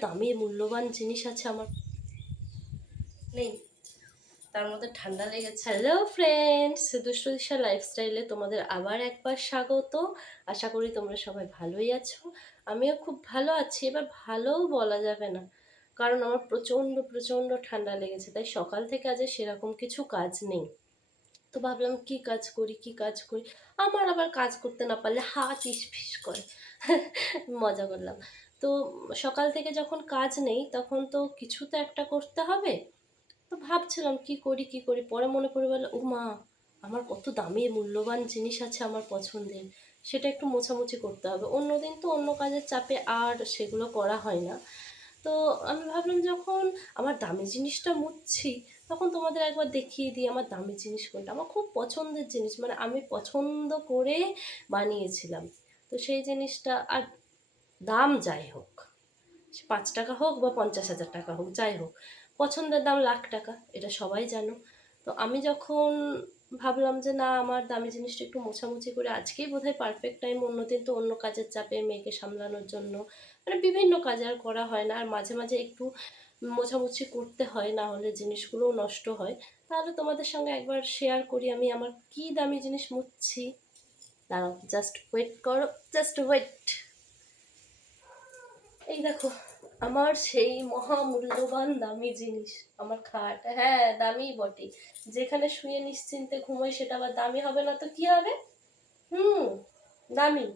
দামি মূল্যবান জিনিস আছে আমার। নেই। তার মধ্যে ঠান্ডা লেগেছে। হ্যালো ফ্রেন্ডস দুষ্টদিশা লাইফস্টাইলে তোমাদের আবার একবার স্বাগত। আশা করি তোমরা সবাই ভালোই আছো। আমিও খুব ভালো আছি, এবার ভালোও বলা যাবে না। কারণ আমার প্রচণ্ড প্রচণ্ড ঠান্ডা লেগেছে, তাই সকাল থেকে আজ সেরকম কিছু কাজ নেই। তো ভাবলাম কি কাজ করি, কি কাজ করি? আমার আবার কাজ করতে না পারলে হাত ইসফিস করে। মজা করলাম। তো সকাল থেকে যখন কাজ নেই, তখন তো কিছু তো একটা করতে হবে। তো ভাবছিলাম কি করি কি করি? পরে মনে পড়ে বলে ও মা, আমার কত দামি, মূল্যবান জিনিস আছে আমার পছন্দের। সেটা একটু মোছামুছি করতে হবে। অন্যদিন তো অন্য কাজের চাপে আর সেগুলো করা হয় না। তো আমি ভাবলাম, যখন আমার দামি জিনিসটা মুছছি, তখন তোমাদের একবার দেখিয়ে দিই আমার দামি জিনিস কোনটা। আমার খুব পছন্দের জিনিস মানে আমি পছন্দ করে বানিয়েছিলাম। তো সেই জিনিসটা আর দাম যাই হোক পাঁচ টাকা হোক বা পঞ্চাশ হাজার টাকা হোক, যাই হোক, পছন্দের দাম লাখ টাকা, এটা সবাই জানো। তো আমি যখন ভাবলাম যে না, আমার দামি জিনিসটা একটু মোছামুছি করে, আজকেই বোধহয় পারফেক্ট টাইম অন্যদিন তো অন্য কাজের চাপে মেয়েকে সামলানোর জন্য। মানে বিভিন্ন কাজ আর করা হয় না, আর মাঝে মাঝে একটু মোছামুছি করতে হয়, না হলে জিনিসগুলোও নষ্ট হয়। তাহলে তোমাদের সঙ্গে একবার শেয়ার করি আমি আমার কি দামি জিনিস মুছছি। দাঁড়াও জাস্ট ওয়েট করো জাস্ট ওয়েট এই দেখো, আমার সেই মহামূল্যবান দামি জিনিস, আমার খাট। হ্যাঁ দামি বটে। যেখানে শুয়ে নিশ্চিন্তে ঘুমোই, সেটা আবার দামি হবে না তো কি হবে? হুম, দামি।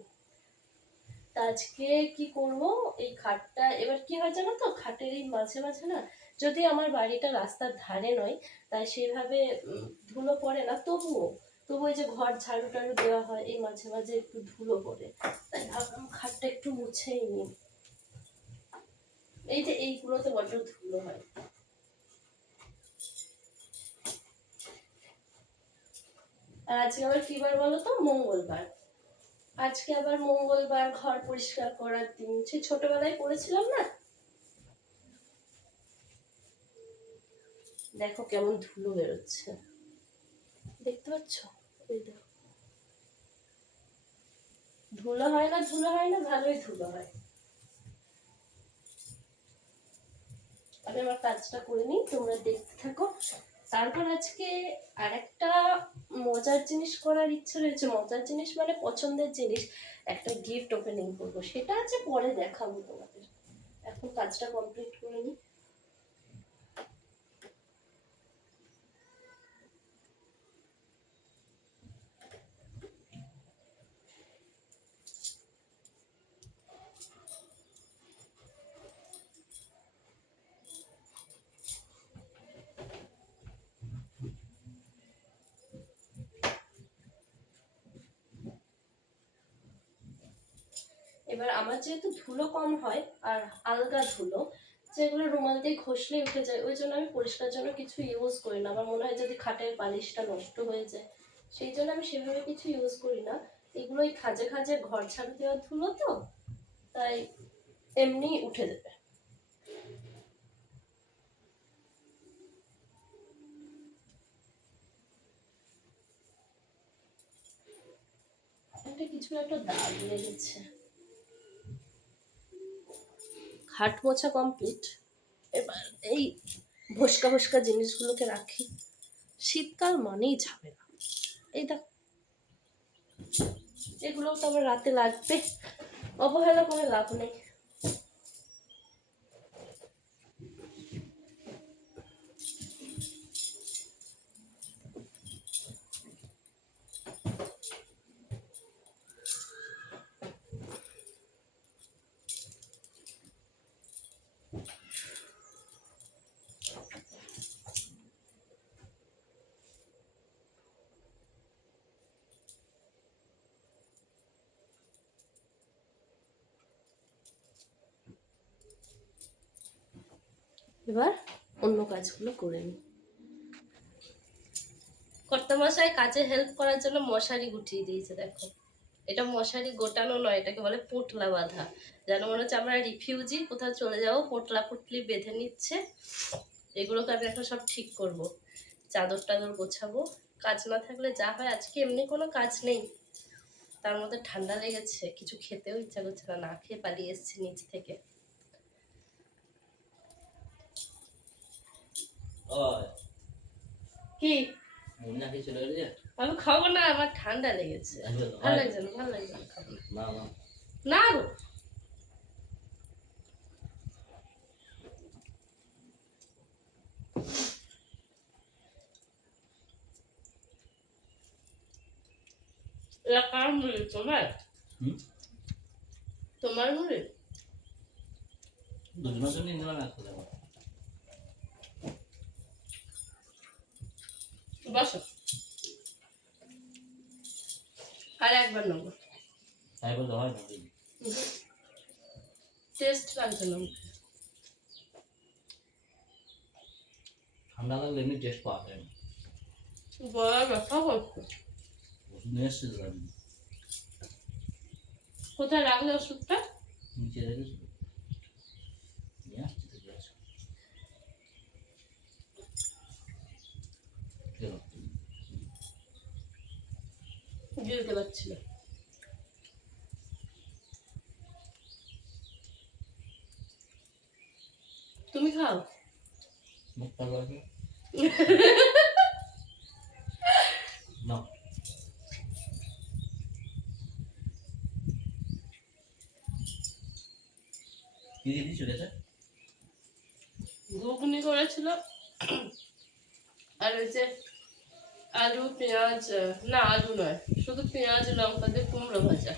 আজকে কি করব? এই খাটটা, এবার কি হয় জানো তো? খাটের এই মাঝে মাঝে না, যদি আমার বাড়িটা রাস্তার ধারে নয়, তাই সেভাবে ধুলো পড়ে না? তবুও তবু এই যে ঘর ঝাড়ু টাড়ু দেওয়া হয়, এই মাঝে মাঝে একটু ধুলো পড়ে। তাই ভাবলাম খাটটা একটু মুছেই নিই। এই যে এইগুলোতে বড্ড ধুলো হয়। আর আজকে আবার কি বার বলো তো? মঙ্গলবার। আজকে আবার মঙ্গলবার ঘর পরিষ্কার করার দিন। সে ছোটবেলায় পড়েছিলাম না? দেখো কেমন ধুলো বেরোচ্ছে। দেখতে পাচ্ছ? এই ধুলো হয় না, ধুলো হয় না, ভালোই ধুলো হয়। আমি আমার কাজটা করে নিই, তোমরা দেখতে থাকো। তারপর আজকে আরেকটা মজার জিনিস করার ইচ্ছে রয়েছে। মজার জিনিস মানে পছন্দের জিনিস, একটা গিফট ওপেনিং করব। সেটা আছে পরে দেখাবো তোমাদের। এখন কাজটা কমপ্লিট করে নিই। এবার আমার যেহেতু ধুলো কম হয় আর আলগা ধুলো যেগুলো রুমাল দিয়ে ঘষলেই উঠে যায়। ওই জন্য আমি পরিষ্কার জন্য কিছু ইউজ করি না। আমার মনে হয় যদি খাটের পালিশটা নষ্ট হয়ে যায়, সেই জন্য আমি সেভাবে কিছু ইউজ করি না। এগুলোই খাজে খাজে ঘর ছাড়ু দেওয়ার ধুলো তো, তাই এমনি উঠে যাবে। একটা কিছু একটা দাগ লেগেছে। খাট মোছা কমপ্লিট। এবার এই ভোসকা ভোসকা জিনিসগুলোকে রাখি। শীতকাল মানেই যাবে না এই দেখ। এগুলোও তো আবার রাতে লাগবে। অবহেলা করে লাভ নেই। এবার অন্য কাজগুলো করে নিই কর্তামশাই কাজে হেল্প করার জন্য মশারি গুটিয়ে দিয়েছে, দেখো। এটা মশারি গোটানো নয়, এটাকে বলে পোটলা বাঁধা। যেন মনে হচ্ছে আমরা রিফিউজি কোথাও চলে যাব, পোটলা পুটলি বেঁধে নিচ্ছে। এগুলোকে আমি এখন সব ঠিক করব। চাদর টাদর গোছাবো। কাজ না থাকলে যা হয়, আজকে এমনি কোনো কাজ নেই। তার মধ্যে ঠান্ডা লেগেছে, কিছু খেতেও ইচ্ছা করছে না না খেয়ে পালিয়ে এসেছি নিচ থেকে। কি? মনে নাকি চলে গেছে আমি খাব না আমার ঠান্ডা লেগেছে। ভালো লাগছে না ভালো লাগছে না খাব না। না না। না গো। এরা কার মুড়ি? তোমার? তোমার মুড়ি? দুজনের জন্য নিলাম বসো। আর একবার নেব। তাই বলতে হয় না? টেস্ট লাগছে না ঠান্ডা লাগলে এমনি টেস্ট পাওয়া যায় না। গলা ব্যথা ওষুধ নিয়ে কোথায় রাখলে ওষুধটা? নিচে রেখেছি নিয়ে আসছি তো গ্যাস কেন পারছি না তুমি খাও। না কি ঘুগনি করেছিল। আর ওই যে আলু, পেঁয়াজ না, আলু নয়। শুধু পেঁয়াজ, লঙ্কা দিয়ে কুমড়ো ভাজা।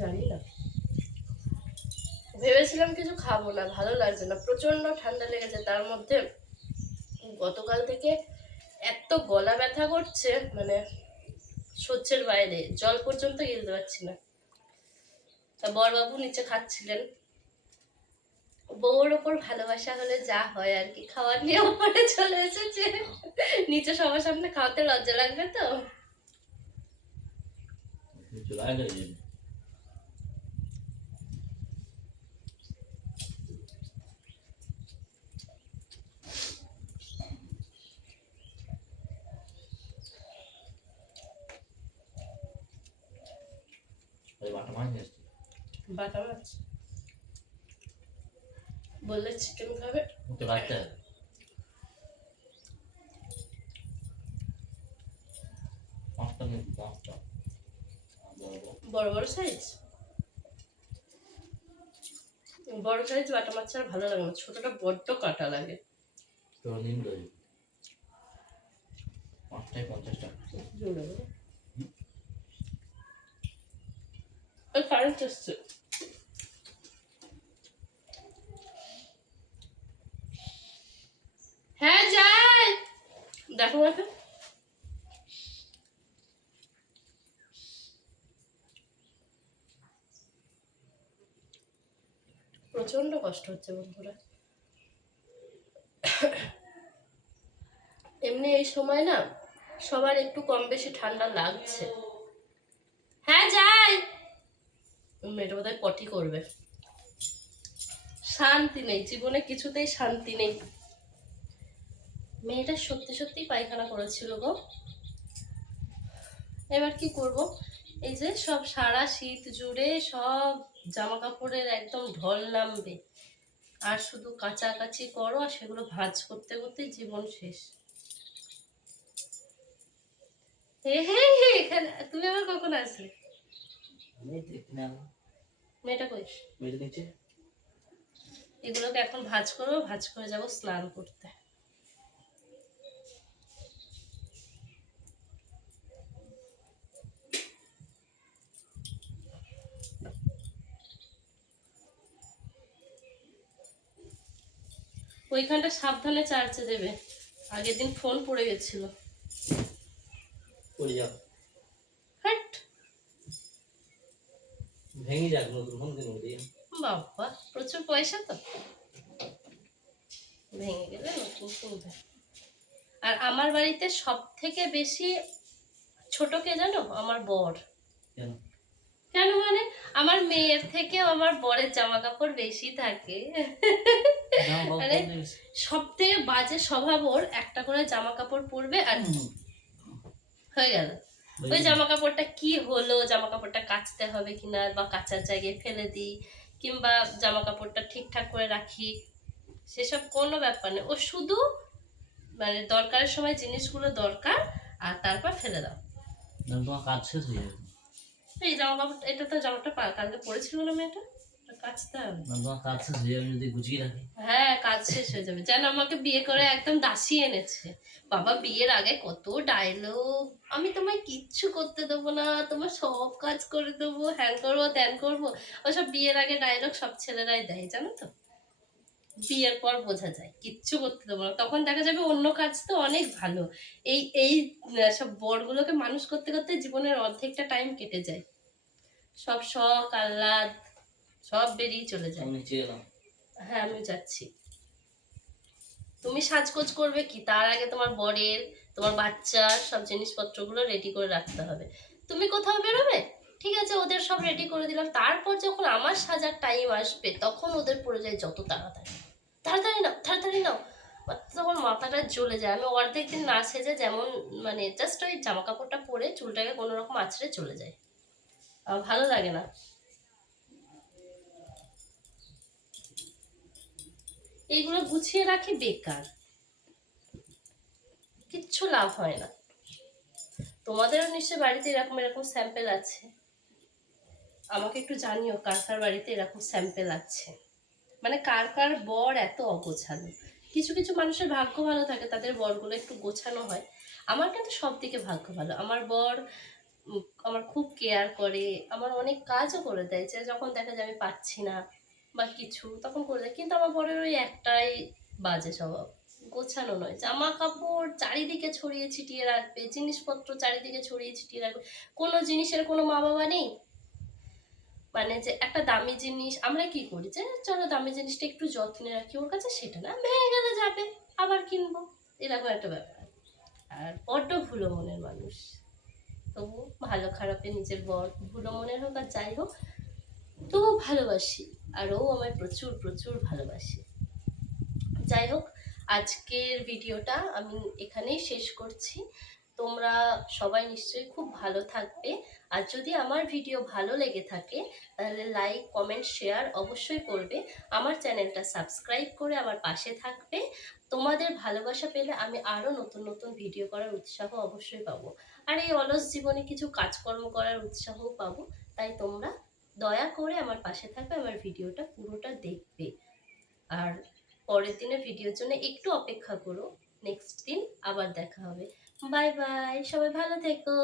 জানি না ভেবেছিলাম কিছু খাব না, ভালো লাগছে না। প্রচণ্ড ঠান্ডা লেগেছে, তার মধ্যে গতকাল থেকে এত গলা ব্যথা করছে মানে সহ্যের বাইরে, জল পর্যন্ত গিলতে পারছি না। তা বরবাবু নিচে খাচ্ছিলেন। বউর ওপর ভালোবাসা হলে যা হয় আর কি, খাওয়ার নিয়ে ওপরে চলে এসেছে। নিচে সবার সামনে খাওয়াতে লজ্জা লাগবে তো চলে আসবে ওই বাটা মাছ নিয়ে এসছি বাটা মাছ বললে চিকেন খাবে ওকে আর বড় বড় সাইজ বড় সাইজ বাটা মাছ আর ভালো লাগে না ছোটটা বড্ড কাটা লাগে। নিন পাঁচটায় পঞ্চাশ টাকা। জোরে ওই কারেন্ট এসছে হ্যাঁ যাই দেখো দেখো প্রচণ্ড কষ্ট হচ্ছে বন্ধুরা। এমনি এই সময় না সবার একটু কম বেশি ঠান্ডা লাগছে। হ্যাঁ যাই। মেয়েটা বোধহয় পটি করবে। শান্তি নেই, জীবনে কিছুতেই শান্তি নেই। মেয়েটা সত্যি সত্যি পায়খানা করেছিল গো। এবার কি করব? এই যে সব সারা শীত জুড়ে সব জামা কাপড়ের একদম ঢল নামবে। আর শুধু কাচাকাচি করো আর সেগুলো ভাঁজ করতে করতে জীবন শেষ। তুমি আবার কখন আসলে? মেয়েটা কই? এগুলোকে এখন ভাজ করব ভাজ করে যাব স্নান করতে। ওইখানটা সাবধানে চার্জে দেবে। আগের দিন ফোন পড়ে গেছিল। হাট। ভেঙে যাক নতুন বাবা প্রচুর পয়সা তো। ভেঙে গেলে নতুন কিনবে। আর আমার বাড়িতে সব থেকে বেশি ছোট কে জানো? আমার বর। কেন মানে? আমার মেয়ের থেকেও আমার বরের জামা কাপড় বেশি থাকে। মানে। সব থেকে বাজে স্বভাব ওর একটা করে জামা কাপড় পরবে আর। হয়ে গেল। ওই জামা কাপড়টা কি হলো? জামা কাপড়টা কাচতে হবে কিনা বা কাচার জায়গায় ফেলে দিই কিংবা জামা কাপড়টা ঠিকঠাক করে রাখি? সেসব কোনো ব্যাপার নেই ও শুধু মানে দরকারের সময় জিনিসগুলো দরকার আর তারপর ফেলে দাও। তোমার কাজ শেষ হয়ে যাবে। এই জামা কাপড় এটা তো জামাটা কালকে পরেছিল না মেয়েটা? কাচতে হবে। কাজ শেষ হয়ে যাবে আমি যদি গুছিয়ে রাখি। হ্যাঁ কাজ শেষ হয়ে যাবে। যেন আমাকে বিয়ে করে একদম দাসী এনেছে। বাবা বিয়ের আগে কত ডায়লগ আমি তোমায় কিচ্ছু করতে দেবো না তোমার সব কাজ করে দেবো হ্যান করব ত্যান করব। ওসব বিয়ের আগে ডায়লগ সব ছেলেরাই দেয় জানো তো? বিয়ের পর বোঝা যায় কিচ্ছু করতে দেবো না। তখন দেখা যাবে অন্য কাজ তো অনেক ভালো। এই এই সব বরগুলোকে মানুষ করতে করতে জীবনের অর্ধেকটা টাইম কেটে যায়। সব শখ আহ্লাদ সব বেরিয়ে চলে যায়। হ্যাঁ আমি যাচ্ছি। তুমি সাজগোজ করবে কি? তার আগে তোমার বরের তোমার বাচ্চার সব জিনিসপত্রগুলো রেডি করে রাখতে হবে। তুমি কোথাও বেরোবে? ঠিক আছে ওদের সব রেডি করে দিলাম। তারপর যখন আমার সাজার টাইম আসবে তখন ওদের পড়ে যায় যত তাড়াতাড়ি। তাড়াতাড়ি নাও তাড়াতাড়ি নাও। তখন মাথাটা জ্বলে যায়। আমি অর্ধেক দিন না সেজে যেমন মানে জাস্ট ওই জামা কাপড়টা পরে চুলটাকে কোনো রকম আছড়ে চলে যায়। আমার ভালো লাগে না। এইগুলো গুছিয়ে রাখি বেকার। কিচ্ছু লাভ হয় না। তোমাদেরও নিশ্চয়ই বাড়িতে এরকম এরকম স্যাম্পেল আছে। আমাকে একটু জানিও, কার কার বাড়িতে এরকম স্যাম্পেল আছে। মানে কার কার বর এত অগোছালো? কিছু কিছু মানুষের ভাগ্য ভালো থাকে, তাদের বরগুলো একটু গোছানো হয়। আমার কিন্তু সব দিকে ভাগ্য ভালো। আমার বর আমার খুব কেয়ার করে, আমার অনেক কাজও করে দেয়। যে যখন দেখা যায় আমি পাচ্ছি না বা কিছু, তখন করে দেয়। কিন্তু আমার বরের ওই একটাই বাজে স্বভাব, গোছানো নয়। জামা কাপড় চারিদিকে ছড়িয়ে ছিটিয়ে রাখবে, জিনিসপত্র চারিদিকে ছড়িয়ে ছিটিয়ে রাখবে। কোনো জিনিসের কোনো মা বাবা নেই? মানে যে একটা দামি জিনিস, আমরা কি করি? যে চলো দামি জিনিসটা একটু যত্নে রাখি ওর কাছে, সেটা না ভেঙে গেলে যাবে, আবার কিনবো। এরকম একটা ব্যাপার। আর বড্ড ভুলো মনের মানুষ। তবু ভালো খারাপে নিজের বর ভুলো মনের হোক আর যাই হোক তবু ভালোবাসি। আর ও আমায় প্রচুর প্রচুর ভালোবাসি। যাই হোক, আজকের ভিডিওটা আমি এখানেই শেষ করছি। তোমরা সবাই নিশ্চয়ই খুব ভালো থাকবে। আর যদি আমার ভিডিও ভালো লেগে থাকে, তাহলে লাইক কমেন্ট শেয়ার অবশ্যই করবে। আমার চ্যানেলটা সাবস্ক্রাইব করে আমার পাশে থাকবে। তোমাদের ভালোবাসা পেলে আমি আরও নতুন নতুন ভিডিও করার উৎসাহ অবশ্যই পাবো। আর এই অলস জীবনে কিছু কাজকর্ম করার উৎসাহও পাবো। তাই তোমরা দয়া করে আমার পাশে থাকবে আমার ভিডিওটা পুরোটা দেখবে। আর পরের দিনের ভিডিওর জন্য একটু অপেক্ষা করো। নেক্সট দিন আবার দেখা হবে। বাই বাই সবাই ভালো থেকো।